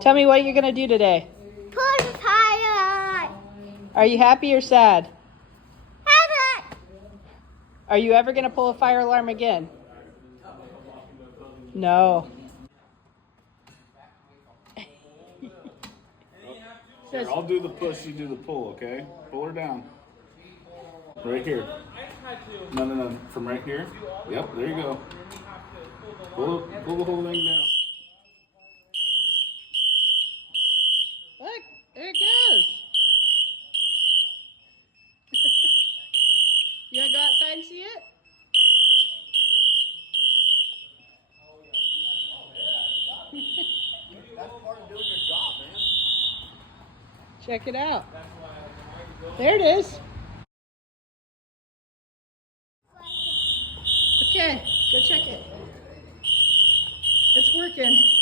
Tell me what you're going to do today. Pull the fire. Are you happy or sad? Happy. Are you ever going to pull a fire alarm again? No. Here, I'll do the push, you do the pull, okay? Pull her down. Right here. No. From right here. Yep, there you go. Pull the whole thing down. Look, there it goes. You want to go outside and see it? That's part of doing your job, man. Check it out. There it is. Okay, go check it. It's working.